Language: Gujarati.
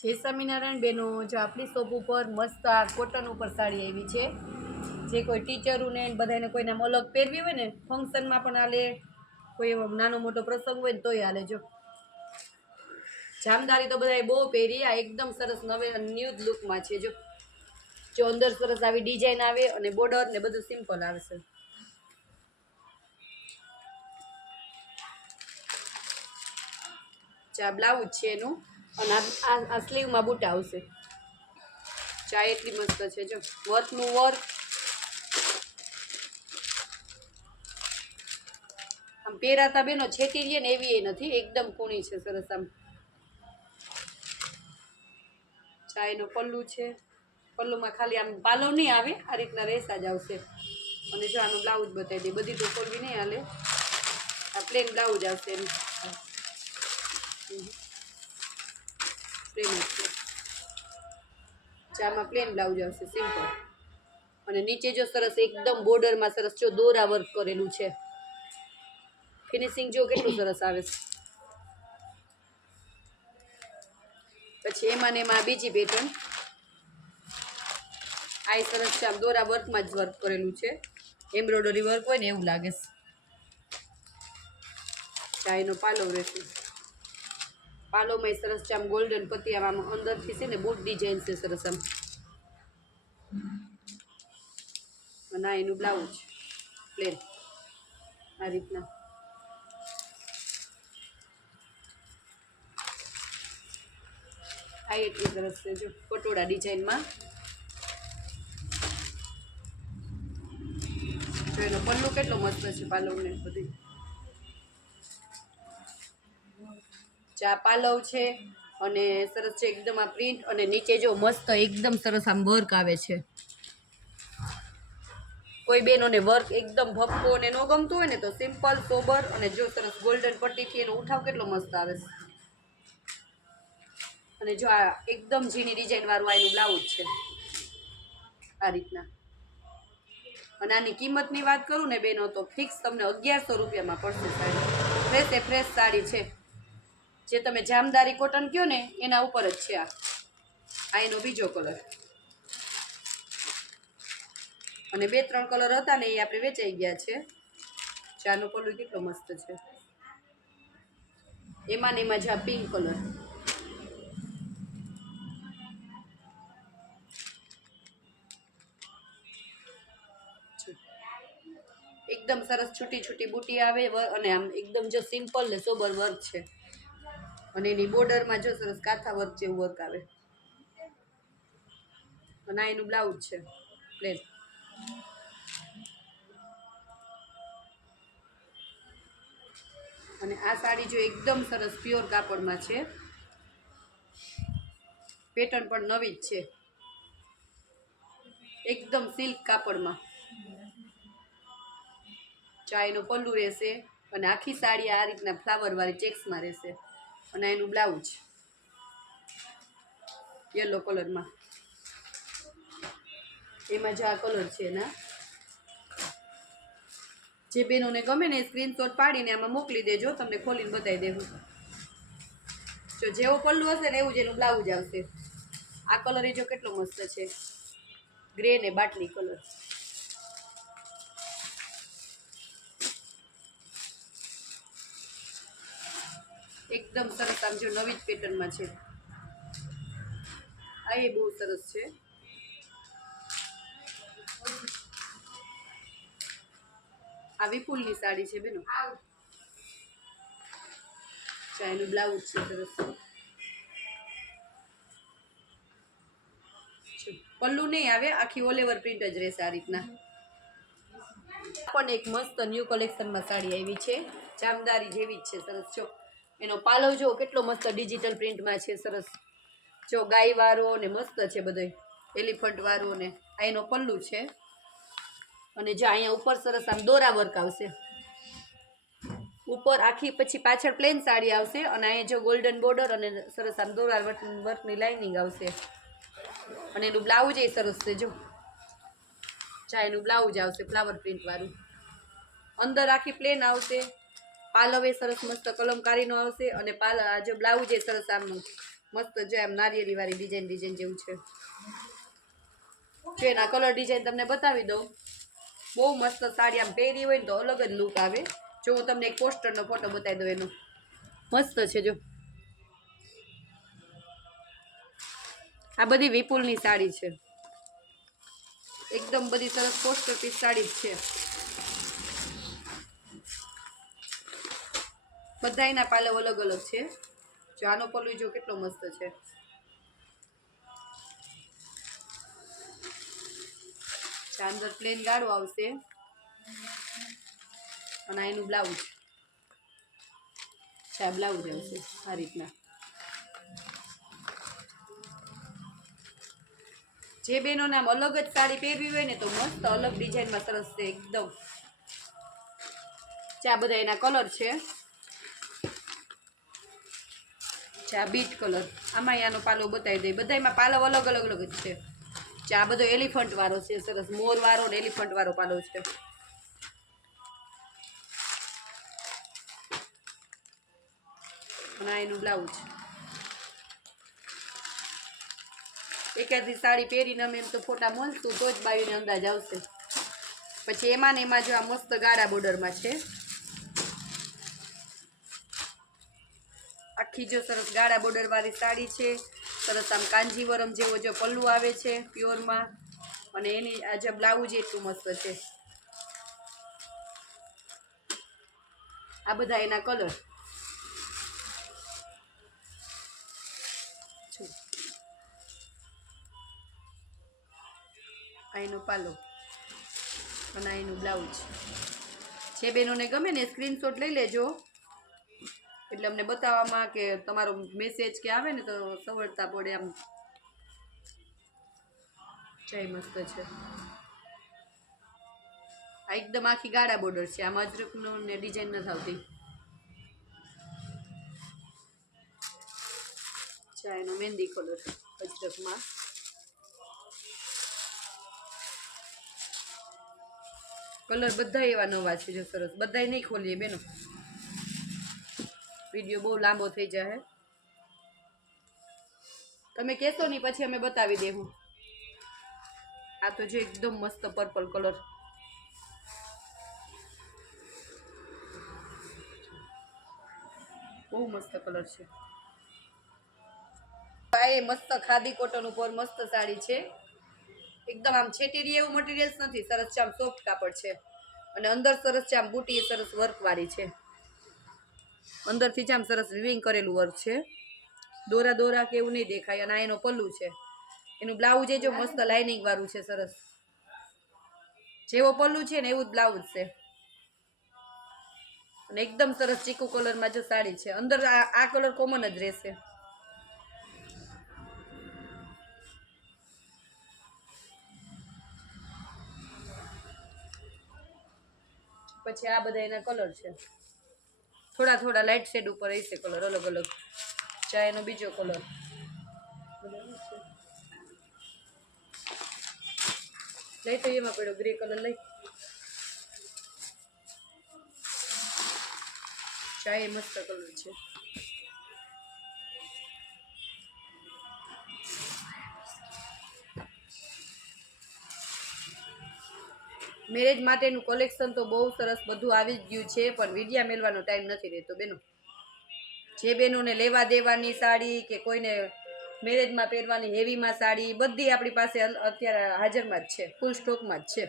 જય સ્વામિનારાયણ બેનો, જો આપણી શોપ ઉપર મસ્ત આ કોટન ઉપર સાડી આવી છે, જે કોઈ ટીચરોને બધાને કોઈને અલગ પહેરવી હોય ને, ફંક્શનમાં પણ હાલે, કોઈ નાનો મોટો પ્રસંગ હોય ને તોય હાલે. જો જામદારી તો બધાએ બહુ પહેરી, આ એકદમ સરસ નવે ન્યૂ લુકમાં છે. જો અંદર સરસ આવી ડિઝાઇન આવે અને બોર્ડર ને બધું સિમ્પલ આવે છે. ચા બ્લાઉઝ છે એનું, અને આ સ્લીવમાં બુટા આવશે. ચા એટલી મસ્ત છે. જો વર્કનું વર્ક, આમ પહેરાતા બેનો છેટી રહીએ ને એવી નથી, એકદમ કૂણી છે સરસ. આમ ચા એનું પલ્લું છે, પલ્લુમાં ખાલી આમ પાલવ નહીં આવે, આ રીતના રેસા જ આવશે. અને જો આનું બ્લાઉઝ બતાવી દે, બધી તો ખોલવી નહીં હાલે, આ પ્લેન બ્લાઉઝ આવશે એનું. પ્લેન છે, ચામાં પ્લેન બ્લાઉઝ આવશે સિમ્પલ. અને નીચે જો સરસ એકદમ બોર્ડરમાં સરસ જો દોરા વર્ક કરેલું છે, ફિનિશિંગ જો કેટલું સરસ આવે છે. પછી એમાં ને એમાં બીજી પેટર્ન, આ સરસ છે, આમ દોરા વર્કમાં જ વર્ક કરેલું છે, એમ્બ્રોઇડરી વર્ક હોય ને એવું લાગે છે. ચાયનો પાલવ રહેશે, પાલોમાં સરસ છે, આમ ગોલ્ડન પત્તી આમ અંદરથી છે ને બૂટ ડિઝાઇન છે સરસ આમ. અને એનું બ્લાઉઝ પ્લેન આ રીતના. આ એટલી સરસ છે, જો પટોળા ડિઝાઇનમાં. તો એનો પલ્લુ કેટલો મસ્ત છે, પાલવને બધી. ચા પાલવ છે અને સરસ છે એકદમ આ પ્રિન્ટ, અને નીચે જો મસ્ત એકદમ સરસ આમ વર્ક આવે છે. કોઈ બેનોને વર્ક એકદમ ભપકો અને ન ગમતું હોય ને તો સિમ્પલ સોબર, અને જો સરસ ગોલ્ડન પટ્ટીથી એનો ઉઠાવ કેટલો મસ્ત આવે છે. અને જો આ એકદમ ઝીણી ડિઝાઇન વાળું આનું બ્લાઉઝ છે આ રીતના. અને આની કિંમતની વાત કરું ને બેનો, તો ફિક્સ તમને 1100 રૂપિયામાં પડશે સાડી. ફ્રેશ ફ્રેશ સાડી છે, જે તમે જામદારી કોટન કહો ને એના ઉપર જ છે. આ એનો બીજો કલર, અને 2-3 કલર હતા ને એ આપણે વેચાઈ ગયા છે. ચાનો પલ્લુ કેટલો મસ્ત છે, એમાં ને એમાં જા પિંક કલર. એકદમ સરસ છૂટી છૂટી બુટી આવે, અને આમ એકદમ જો સિમ્પલ ને સોબર વર્ક છે. અને એની બોર્ડરમાં જો સરસ કાંથા વર્ક જેવું વર્ક આવે. અને આ એનું બ્લાઉઝ છે પ્લેન. અને આ સાડી જો એકદમ સરસ પ્યોર કાપડમાં છે, પેટર્ન પણ નવી જ છે, એકદમ સિલ્ક કાપડમાં. ચાયનો પલ્લુ રહેશે, અને આખી સાડી આ રીતના ફ્લાવર વાળી ચેક્સમાં રહેશે. અને એનું બ્લાઉઝ યલો કલરમાં, એમાં જે આ કલર છે ના, જે બેનોને ગમે ને સ્ક્રીનશોટ પાડીને આમાં મોકલી દેજો, તમને ખોલીને બતાવી દેવું. જો જેવો પલ્લુ હશે ને એવું જ એનું બ્લાઉઝ આવશે. આ કલર એ જો કેટલો મસ્ત છે, ગ્રે ને બાટલી કલર. એકદમ સરસ, આમ જો નવી જ પેટર્નમાં છે. આ એ બહુ સરસ છે. આ વિપુલની સાડી છે બેનો. એનું બ્લાઉઝ છે સરસ, પલ્લુ નહીં આવે, આખી ઓલ ઓવર પ્રિન્ટ જ રહેશે આ રીતના. પણ એક મસ્ત ન્યૂ કલેક્શનમાં સાડી આવી છે, જામદારી જેવી જ છે સરસ. જો એનો પાલવ જો કેટલો મસ્ત ડિજિટલ પ્રિન્ટમાં છે સરસ. જો ગાય વાળો ને મસ્ત છે બધો, એલિફન્ટ વાળો ને. આ એનો પલ્લુ છે, અને જો અહીંયા ઉપર સરસ આમ દોરા વર્ક આવશે ઉપર આખી, પછી પાછળ પ્લેન સાડી આવશે, અને અહીંયા જો ગોલ્ડન બોર્ડર અને સરસ આમ દોરા વર્કની લાઇનિંગ આવશે. અને એનું બ્લાઉઝ એ સરસ છે. જો ચા એનું બ્લાઉઝ આવશે ફ્લાવર પ્રિન્ટ વાળું, અંદર આખી પ્લેન આવશે. પાલવ એ સરસ મસ્ત કલમકારીનો આવશે, અને જો બ્લાઉઝ એ સરસ આમ મસ્ત જો આમ નારિયેળી વાળી ડિઝાઇન જેવું છે. જો એના કલર ડિઝાઇન તમને બતાવી દઉં. બહુ મસ્ત સાડી આમ પહેરી હોય ને તો અલગ જ લુક આવે. જો હું તમને એક પોસ્ટરનો ફોટો બતાવી દઉં એનો. મસ્ત છે જો. આ બધી વિપુલની સાડી છે. એકદમ બધી સરસ પોસ્ટર પીસ સાડી જ છે. બધાયના પાલવ અલગ અલગ છે. જો આનો પલ્લુ જો કેટલો મસ્ત છે. અંદર પ્લેન ગાળો આવશે અને એનું બ્લાઉઝ બ્લાઉઝ આવશે આ રીતના. જે બેનોને આમ અલગ જ સાડી પહેરવી હોય ને તો મસ્ત અલગ ડિઝાઇનમાં સરસ છે એકદમ. આ બધા એના કલર છે. આ બીટ કલર. આમાં આનો પાલો બતાવી દે. બધામાં પાલવ અલગ અલગ અલગ જ છે. આ બધો એલિફન્ટ વાળો છે સરસ. મોર વાળો ને એલિફન્ટ વાળો પાલો છે. અને એનું બ્લાઉઝ. એકાદી સાડી પહેરીને અમે એમ તો ફોટા મળશું તો જ બાયુને અંદાજ આવશે. પછી એમાં ને એમાં જો આ મસ્ત ગાળા બોર્ડરમાં છે. આખી જો સરસ ગાળા બોર્ડર વાળી સાડી છે. સરસ આમ કાંજીવરમ જેવો જો પલ્લુ આવે છે પ્યોરમાં. અને એની આ જે બ્લાઉઝ એટલું મસ્ત છે. આ બધા એના કલર. આ એનો પાલો અને આ એનું બ્લાઉઝ. જે બેનોને ગમે ને સ્ક્રીનશોટ લઈ લેજો એટલે અમને બતાવવામાં કે તમારો મેસેજ કે આવે ને તો સવળતા પડે આમ. જય મસ્ત છે. આ એકદમ આખી ગાળા બોર્ડર છે. આમાં અજરકનો ને ડિઝાઇન નથી આવતી. એનો મહેંદી કલર અજરકમાં. કલર બધા એવા નવા છે જો સરસ. બધા નહીં ખોલીએ બેનો, વિડીયો બહુ લાંબો થઈ જાય. તમે કહેશો નહીં પછી અમે બતાવી દેવું. આ તો જો એકદમ મસ્ત પર્પલ કલર. બહુ મસ્ત કલર છે. આ એ મસ્ત ખાદી કોટન ઉપર મસ્ત સાડી છે. એકદમ આમ છેટીરી એવું મટીરિયલ્સ નથી. સરસ છે આમ સોફ્ટ કાપડ છે. અને અંદર સરસ છે આમ બુટી સરસ વર્ક વાળી છે. અંદરથી જ આમ સરસ વિવિંગ કરેલું વર્ક છે. દોરા દોરા કે એવું નહીં દેખાય. અને આ એનો પલ્લુ છે. એનું બ્લાઉઝ એ જો મસ્ત લાઇનિંગ વાળું છે સરસ. જેવો પલ્લુ છે ને એવું જ બ્લાઉઝ છે. અને એકદમ સરસ ચીકુ કલરમાં જો સાડી છે. અંદર આ કલર કોમન જ રહેશે. પછી આ બધા એના કલર છે. થોડા થોડા લાઇટ શેડ ઉપર રહેશે કલર અલગ અલગ. ચા એનો બીજો કલર. લઈ તો એમાં પડ્યો ગ્રે કલર લઈ. ચા એ મસ્ત કલર છે. મેરેજ માટેનું કલેક્શન તો બહુ સરસ બધું આવી જ ગયું છે. પણ વિડિયા મેળવાનો ટાઈમ નથી રહેતો બેનો. જે બેનોને લેવા દેવાની સાડી કે કોઈને મેરેજમાં પહેરવાની હેવીમાં સાડી બધી આપણી પાસે અત્યારે હાજરમાં જ છે. ફૂલ સ્ટોકમાં જ છે.